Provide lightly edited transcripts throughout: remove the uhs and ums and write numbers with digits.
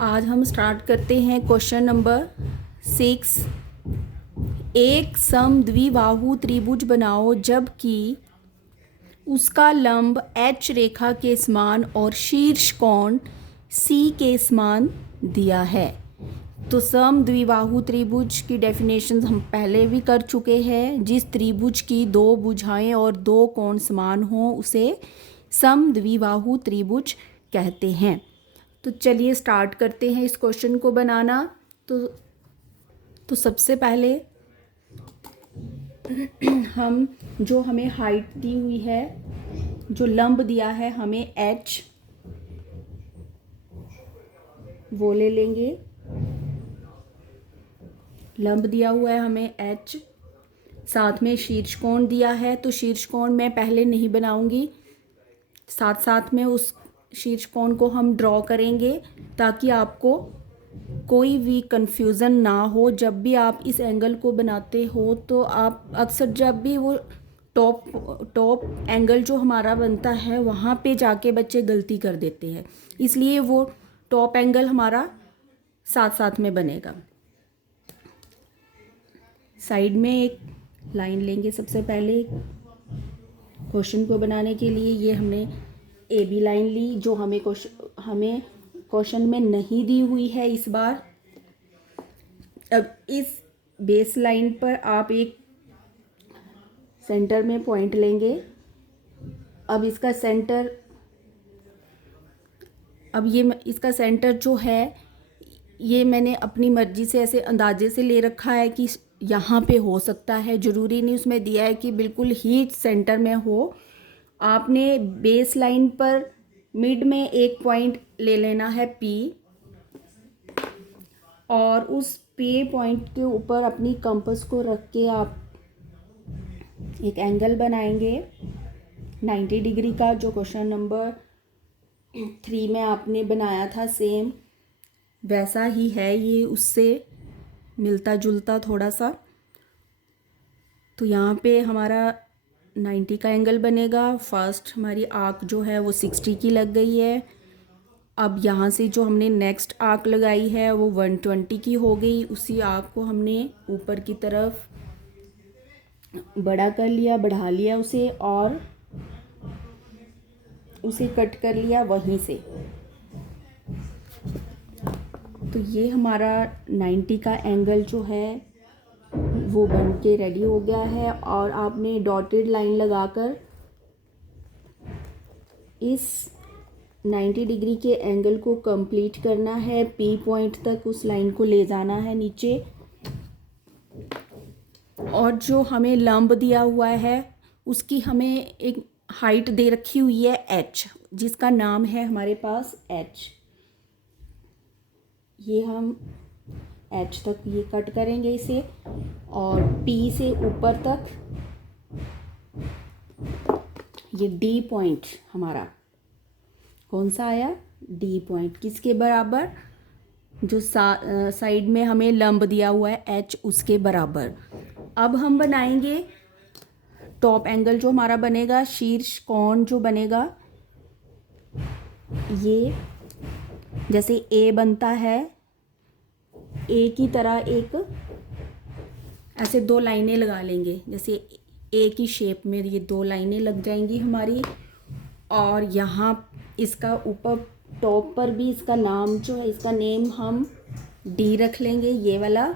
आज हम स्टार्ट करते हैं क्वेश्चन नंबर 6। एक समद्विबाहु त्रिभुज बनाओ जबकि उसका लंब एच रेखा के समान और शीर्ष कोण सी के समान दिया है। तो समद्विबाहु त्रिभुज की डेफिनेशन हम पहले भी कर चुके हैं। जिस त्रिभुज की दो भुजाएं और दो कोण समान हों उसे समद्विबाहु त्रिभुज कहते हैं। तो चलिए स्टार्ट करते हैं इस क्वेश्चन को बनाना। तो सबसे पहले हम जो हमें हाइट दी हुई है, जो लंब दिया है हमें h, वो ले लेंगे। लंब दिया हुआ है हमें h, साथ में शीर्ष कोण दिया है। तो शीर्ष कोण मैं पहले नहीं बनाऊंगी, साथ साथ में उस शीर्ष कोण को हम ड्रॉ करेंगे ताकि आपको कोई भी कंफ्यूजन ना हो। जब भी आप इस एंगल को बनाते हो तो आप अक्सर जब भी वो टॉप एंगल जो हमारा बनता है वहाँ पे जाके बच्चे गलती कर देते हैं, इसलिए वो टॉप एंगल हमारा साथ साथ में बनेगा। साइड में एक लाइन लेंगे सबसे पहले क्वेश्चन को बनाने के लिए। ये हमने ए बी लाइन ली जो हमें क्वेश्चन में नहीं दी हुई है इस बार। अब इस बेस लाइन पर आप एक सेंटर में पॉइंट लेंगे। अब इसका सेंटर जो है ये मैंने अपनी मर्जी से ऐसे अंदाजे से ले रखा है कि यहाँ पे हो सकता है, ज़रूरी नहीं उसमें दिया है कि बिल्कुल ही सेंटर में हो। आपने बेस लाइन पर मिड में एक पॉइंट ले लेना है P, और उस P पॉइंट के ऊपर अपनी कंपास को रख के आप एक एंगल बनाएंगे 90 डिग्री का, जो क्वेश्चन नंबर 3 में आपने बनाया था सेम वैसा ही है, ये उससे मिलता जुलता थोड़ा सा। तो यहाँ पे हमारा 90 का एंगल बनेगा। फर्स्ट हमारी आर्क जो है वो 60 की लग गई है। अब यहाँ से जो हमने नेक्स्ट आर्क लगाई है वो 120 की हो गई। उसी आर्क को हमने ऊपर की तरफ बड़ा कर लिया, बढ़ा लिया उसे, और उसे कट कर लिया वहीं से। तो ये हमारा 90 का एंगल जो है वो बन के रेडी हो गया है। और आपने डॉटेड लाइन लगाकर इस 90 डिग्री के एंगल को कंप्लीट करना है। P पॉइंट तक उस लाइन को ले जाना है नीचे। और जो हमें लंब दिया हुआ है उसकी हमें एक हाइट दे रखी हुई है h, जिसका नाम है हमारे पास h। ये हम h तक ये कट करेंगे इसे, और P से ऊपर तक ये D पॉइंट हमारा कौन सा आया, D पॉइंट, किसके बराबर, जो साइड में हमें लंब दिया हुआ है h उसके बराबर। अब हम बनाएंगे टॉप एंगल जो हमारा बनेगा, शीर्ष कोण जो बनेगा, ये जैसे A बनता है, A की तरह एक ऐसे दो लाइनें लगा लेंगे। जैसे A की शेप में ये दो लाइनें लग जाएंगी हमारी। और यहाँ इसका ऊपर टॉप पर भी इसका नाम जो है, इसका नेम हम D रख लेंगे, ये वाला।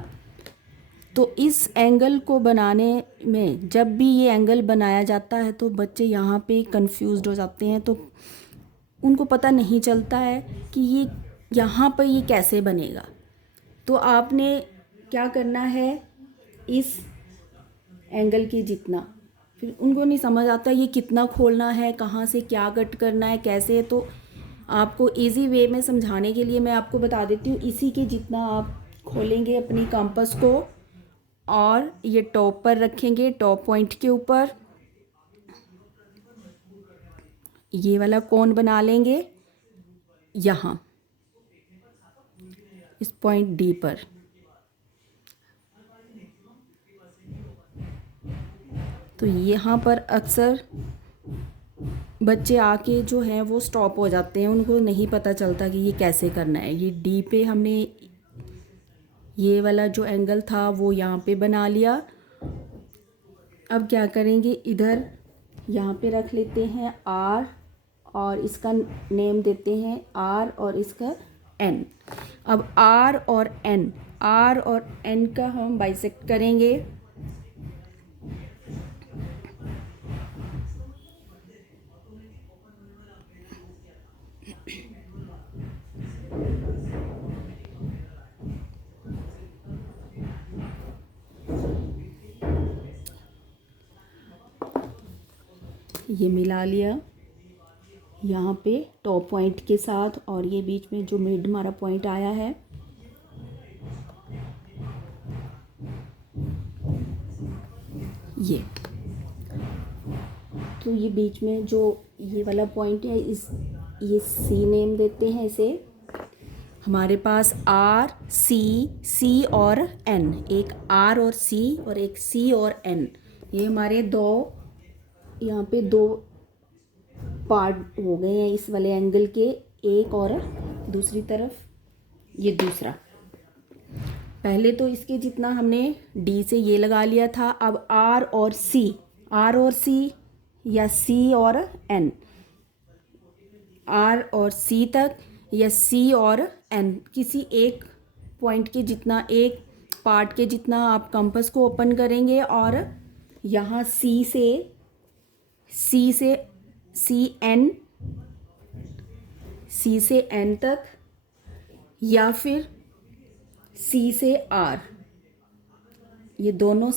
तो इस एंगल को बनाने में जब भी ये एंगल बनाया जाता है तो बच्चे यहाँ पे कंफ्यूज्ड हो जाते हैं, तो उनको पता नहीं चलता है कि ये यहाँ पर ये कैसे बनेगा। तो आपने क्या करना है, इस एंगल के जितना, फिर उनको नहीं समझ आता ये कितना खोलना है, कहाँ से क्या कट करना है, कैसे। तो आपको इजी वे में समझाने के लिए मैं आपको बता देती हूँ। इसी के जितना आप खोलेंगे अपनी कंपास को और ये टॉप पर रखेंगे, टॉप पॉइंट के ऊपर ये वाला कोण बना लेंगे यहाँ इस पॉइंट D पर। तो यहाँ पर अक्सर बच्चे आके जो हैं वो स्टॉप हो जाते हैं, उनको नहीं पता चलता कि ये कैसे करना है। ये डी पे हमने ये वाला जो एंगल था वो यहाँ पे बना लिया। अब क्या करेंगे, इधर यहाँ पे रख लेते हैं आर और इसका नेम देते हैं आर और इसका एन। अब आर और एन का हम बाइसेक्ट करेंगे। ये मिला लिया यहाँ पे टॉप पॉइंट के साथ, और ये बीच में जो मिड हमारा पॉइंट आया है ये, तो ये बीच में जो ये वाला पॉइंट है ये सी नेम देते हैं इसे। हमारे पास आर सी और एन, एक आर और सी और एक सी और एन, ये हमारे दो यहाँ पे दो पार्ट हो गए हैं इस वाले एंगल के, एक और दूसरी तरफ ये दूसरा। पहले तो इसके जितना हमने डी से ये लगा लिया था। अब आर और सी या सी और एन, आर और सी तक या सी और एन, किसी एक पॉइंट के जितना, एक पार्ट के जितना आप कंपास को ओपन करेंगे और यहाँ सी से एन तक, या फिर सी से आर, ये दोनों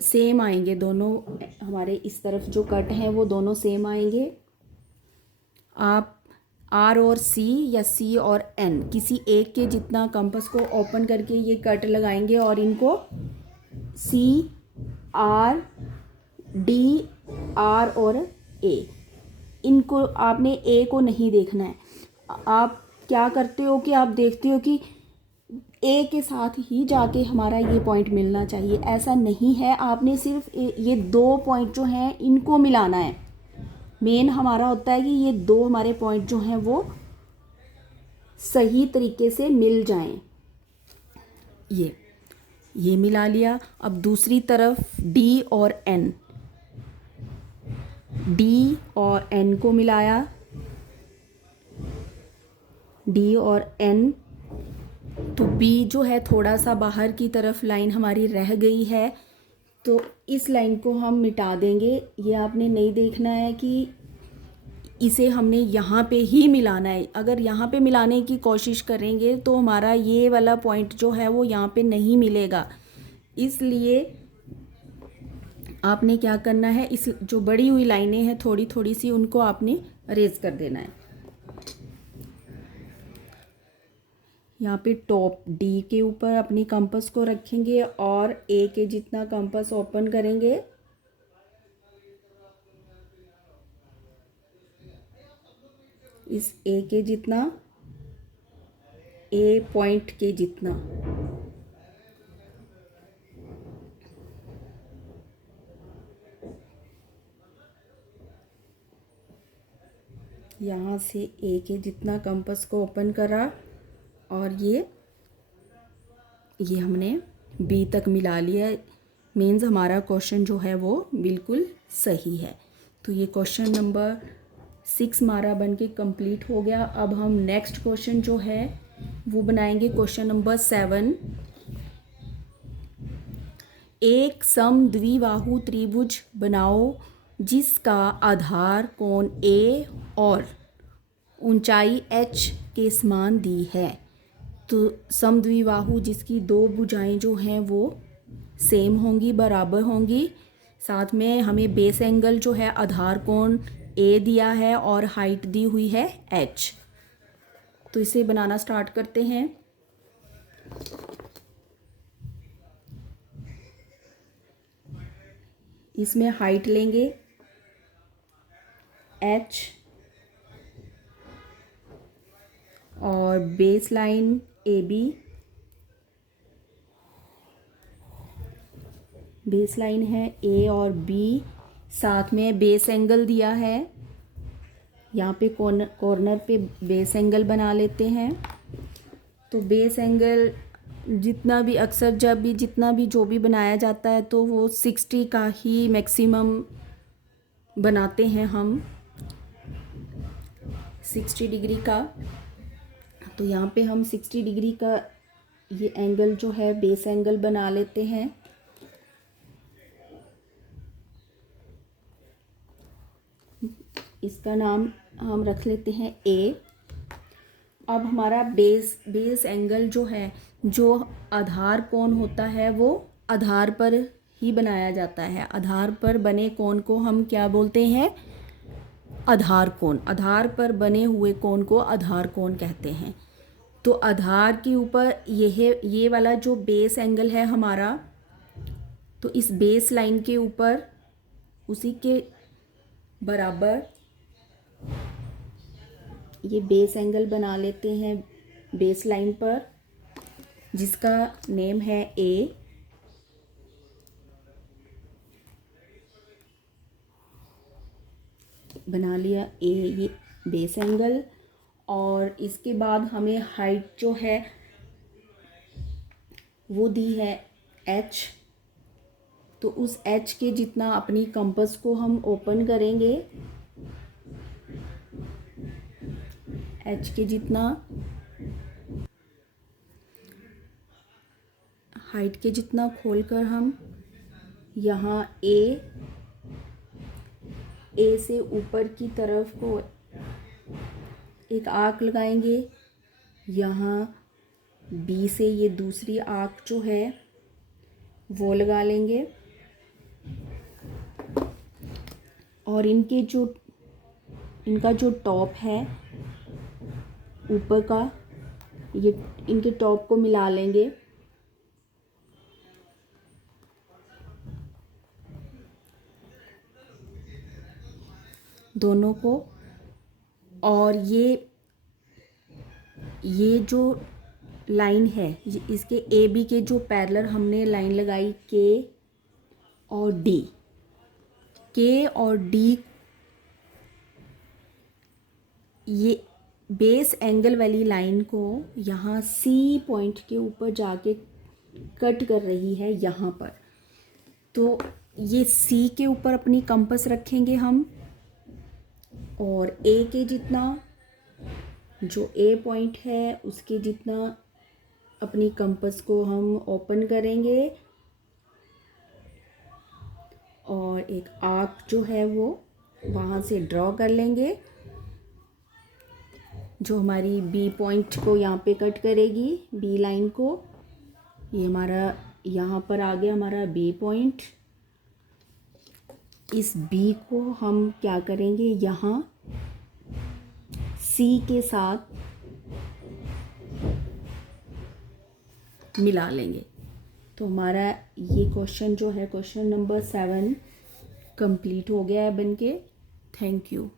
सेम आएंगे। दोनों हमारे इस तरफ जो कट हैं वो दोनों सेम आएंगे। आप आर और सी या सी और एन, किसी एक के जितना कंपास को ओपन करके ये कट लगाएंगे और इनको सी आर डी आर और ए, इनको आपने ए को नहीं देखना है। आप क्या करते हो कि आप देखते हो कि ए के साथ ही जाके हमारा ये पॉइंट मिलना चाहिए, ऐसा नहीं है। आपने सिर्फ ये दो पॉइंट जो हैं इनको मिलाना है। मेन हमारा होता है कि ये दो हमारे पॉइंट जो हैं वो सही तरीके से मिल जाएं। ये मिला लिया। अब दूसरी तरफ डी और एन को मिलाया, डी और एन। तो बी जो है थोड़ा सा बाहर की तरफ लाइन हमारी रह गई है, तो इस लाइन को हम मिटा देंगे। ये आपने नहीं देखना है कि इसे हमने यहाँ पे ही मिलाना है। अगर यहाँ पे मिलाने की कोशिश करेंगे तो हमारा ये वाला पॉइंट जो है वो यहाँ पे नहीं मिलेगा। इसलिए आपने क्या करना है, इस जो बड़ी हुई लाइनें हैं थोड़ी थोड़ी सी, उनको आपने अरेज कर देना है। यहाँ पे टॉप डी के ऊपर अपनी कंपास को रखेंगे और ए के जितना कंपास ओपन करेंगे। इस ए के जितना, ए पॉइंट के जितना, यहाँ से ए के जितना कंपास को ओपन करा और ये हमने बी तक मिला लिया। मीन्स हमारा क्वेश्चन जो है वो बिल्कुल सही है। तो ये क्वेश्चन नंबर 6 हमारा बन के कंप्लीट हो गया। अब हम नेक्स्ट क्वेश्चन जो है वो बनाएंगे क्वेश्चन नंबर 7। एक समद्विबाहु त्रिभुज बनाओ जिसका आधार कोण ए और ऊंचाई h के समान दी है। तो समद्विबाहु जिसकी दो भुजाएं जो हैं वो सेम होंगी, बराबर होंगी। साथ में हमें बेस एंगल जो है आधार कोण ए दिया है और हाइट दी हुई है h। तो इसे बनाना स्टार्ट करते हैं। इसमें हाइट लेंगे h और base line A B, base line है ए और बी, साथ में बेस एंगल दिया है, यहाँ पे कॉर्नर पे बेस एंगल बना लेते हैं। तो बेस एंगल जितना भी अक्सर जब भी जितना भी जो भी बनाया जाता है तो वो 60 का ही मैक्सिमम बनाते हैं हम, 60 डिग्री का। तो यहाँ पे हम 60 डिग्री का ये एंगल जो है बेस एंगल बना लेते हैं। इसका नाम हम रख लेते हैं ए। अब हमारा बेस एंगल जो है, जो आधार कोण होता है वो आधार पर ही बनाया जाता है। आधार पर बने कोण को हम क्या बोलते हैं? आधार कोण। आधार पर बने हुए कोण को आधार कोण कहते हैं। तो आधार के ऊपर ये वाला जो बेस एंगल है हमारा, तो इस बेस लाइन के ऊपर उसी के बराबर ये बेस एंगल बना लेते हैं बेस लाइन पर, जिसका नेम है ए। बना लिया ए ये बेस एंगल। और इसके बाद हमें हाइट जो है वो दी है एच। तो उस एच के जितना अपनी कंपास को हम ओपन करेंगे, एच के जितना हाइट के जितना खोलकर हम यहाँ ए से ऊपर की तरफ को एक आर्क लगाएंगे। यहाँ बी से ये दूसरी आर्क जो है वो लगा लेंगे। और इनका जो टॉप है ऊपर का, ये इनके टॉप को मिला लेंगे। दोनों को। और ये जो लाइन है, इसके ए बी के जो पैरेलल हमने लाइन लगाई के और डी, ये बेस एंगल वाली लाइन को यहाँ सी पॉइंट के ऊपर जाके कट कर रही है यहाँ पर। तो ये सी के ऊपर अपनी कंपास रखेंगे हम, और ए के जितना, जो ए पॉइंट है उसके जितना अपनी कंपास को हम ओपन करेंगे। और एक आर्क जो है वो वहाँ से ड्रॉ कर लेंगे, जो हमारी बी पॉइंट को यहाँ पे कट करेगी, बी लाइन को। ये हमारा यहाँ पर आ गया हमारा बी पॉइंट। इस बी को हम क्या करेंगे, यहाँ सी के साथ मिला लेंगे। तो हमारा ये क्वेश्चन जो है, क्वेश्चन नंबर 7 कंप्लीट हो गया है बनके। Thank you.